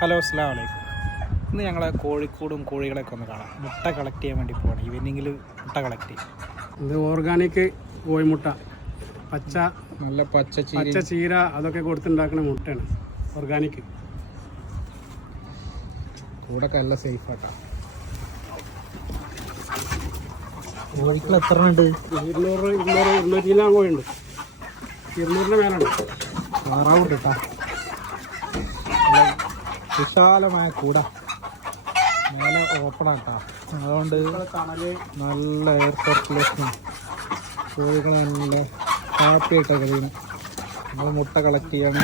Hello അസ്സലാമു അലൈക്കും. ഇന്ന് ഞങ്ങൾ കോഴിക്കോടും കോഴികളൊക്കെ ഒന്ന് കാണാം. മുട്ട കളക്ട് ചെയ്യാൻ വേണ്ടി പോകണം. ഈവനിങ്ങിൽ മുട്ട കളക്ട് ചെയ്യും. ഇത് ഓർഗാനിക് കോഴിമുട്ട, നല്ല പച്ച ചീര അതൊക്കെ കൊടുത്തുണ്ടാക്കുന്ന മുട്ടയാണ് ഓർഗാനിക്. കൂടൊക്കെ നല്ല സേഫ് ആട്ടാ. കോഴികൾ എത്ര ഉണ്ട്? 200 കോഴിയുണ്ട്. 200 മേലുണ്ട്. താറാവുണ്ട് കേട്ടാ. വിശാലമായ കൂട, മേലെ ഓപ്പൺ ആട്ടാ. അതുകൊണ്ട് നല്ല എയർ സർക്കുലേഷനും കോഴികൾ നല്ല ഹാപ്പി ആയിട്ടൊക്കെ കഴിയുന്നു. നമ്മൾ മുട്ട കളക്ട് ചെയ്യാണ്.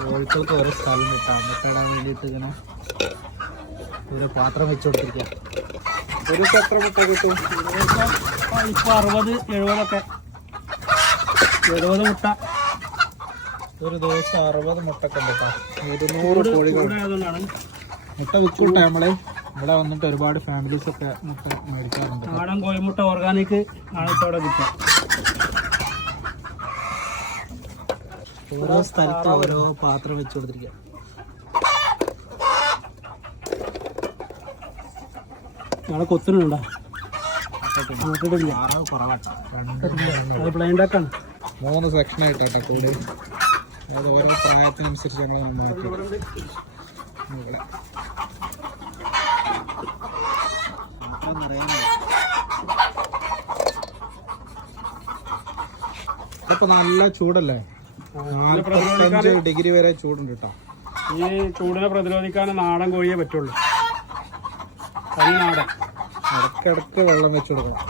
കോഴികൾക്ക് ഓരോ സ്ഥലം കിട്ടാം മുട്ട ഇടാൻ വേണ്ടിയിട്ട്. ഇങ്ങനെ ഒരു പാത്രം വെച്ച് കൊടുത്തിരിക്കുക. ഒരു എത്ര മുട്ട കിട്ടും? ഇപ്പോൾ 60-70 മുട്ട ഒരു ദിവസം 60 മുട്ടൊക്കെ ഉണ്ട് കേട്ടോ. 200 കോഴികൾ മുട്ട വിൽക്കൂട്ടെ. ഇവിടെ വന്നിട്ട് ഒരുപാട് ഫാമിലീസ് ഒക്കെ മുട്ട മേടിക്കാറുണ്ട്. നാടൻ കോഴിമുട്ട ഓർഗാനിക് നാളത്തോടെ കിട്ടും. ഓരോ സ്ഥലത്ത് ഓരോ പാത്രം വെച്ച് കൊടുത്തിരിക്കുക. നാളെ കൊത്തുന്നുണ്ടോ? ബ്ലൈൻഡാക്കാണ്. 3 സെക്ഷനായിട്ടാട്ടെ കൂടി. അത് ഓരോ പ്രായത്തിനനുസരിച്ച് ഞങ്ങൾ മാറ്റി. ഇവിടെ ഇപ്പൊ നല്ല ചൂടല്ലേ? 45 ഡിഗ്രി വരെ ചൂടുണ്ട് കേട്ടോ. ഈ ചൂടിനെ പ്രതിരോധിക്കാൻ നാടൻ കോഴിയെ പറ്റുള്ളൂ. തനി നാടൻ. ഇടയ്ക്കിടയ്ക്ക് വെള്ളം വെച്ച് കൊടുക്കണം.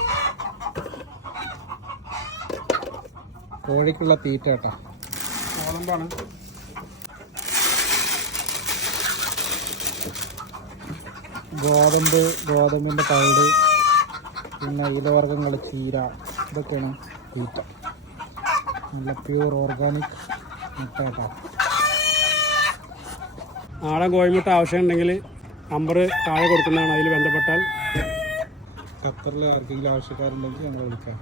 കോഴിക്കുള്ള തീറ്റ കേട്ടോ. ഗോതമ്പാണ്. ഗോതമ്പിൻ്റെ തവിട്, പിന്നെ ഇലവർഗ്ഗങ്ങൾ, ചീര, ഇതൊക്കെയാണ് തീറ്റ. നല്ല പ്യൂർ ഓർഗാനിക് മുട്ട കേട്ടോ. നാടൻ കോഴിമുട്ട ആവശ്യമുണ്ടെങ്കിൽ നമ്പർ താഴെ കൊടുക്കുന്നതാണ്. അതിൽ ബന്ധപ്പെട്ടാൽ ഖത്തറിൽ ആർക്കെങ്കിലും ആവശ്യക്കാരുണ്ടെങ്കിൽ ഞങ്ങൾ വിളിക്കാം.